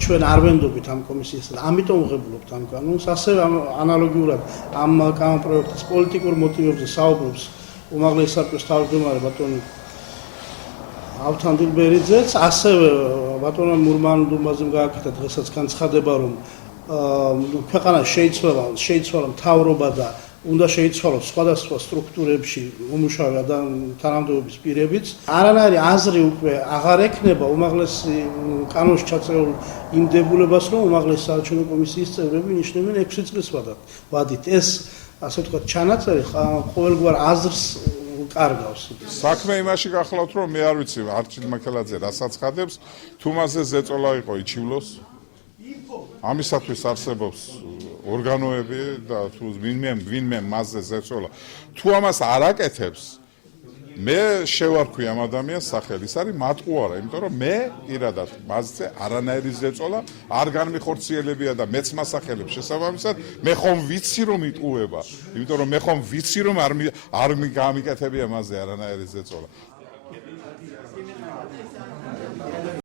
ჩვენ არ ვენდობთ ამ კომისიასთან, ამიტომ ვღებულობთ ამ კანონს, ასევე ანალოგიურად ამ კანონპროექტის პოლიტიკურ მოტივებზე საუბრობს უმაღლესი საბჭოს თავმჯდომარე ბატონი ავთან დილბერიძეც, ასევე ბატონმა მურმან-დუმბაძემ გააკეთა დღესაც განცხადება, რომ ქვეყანა შეიცვალა მთავრობა და უნდა შეიცვალოს სხვადასხვა სტრუქტურებში უმუშავე თანამდებობის პირებიც. არანაირი აზრი უკვე აღარ ექნება უმაღლესი კანონში ჩაწერილ იმ დებულებას, რომ უმაღლესი საარჩევნო კომისიის წევრები ინიშნებიან 6 წლის ვადით. ეს ასე ვთქვათ, ჩანაწერი ყოველგვარ აზრს კარგავს. საქმე იმაში გახლავთ, რომ მე არ ვიცი არჩილ მაკელაძე რასაც ხადებს, თუ მასზე ზეწოლა იყო იჩივლოს. ამისათვის არსებობს ორგანოები და თუ ვინმე მასზე ზეწოლა. თუ ამას არ აკეთებს, მე შევარქვი ამ ადამიანს სახელი. ის არის მატყუარა, იმიტომ რომ მე პირადად მასზე არანაირი ზეწოლა არ განმიხორციელებია და მეც მასახელებს შესაბამისად, მე ხომ ვიცი რომ იტყუება, იმიტომ რომ მე ხომ ვიცი რომ არ გამიკეთებია მასზე არანაირი ზეწოლა.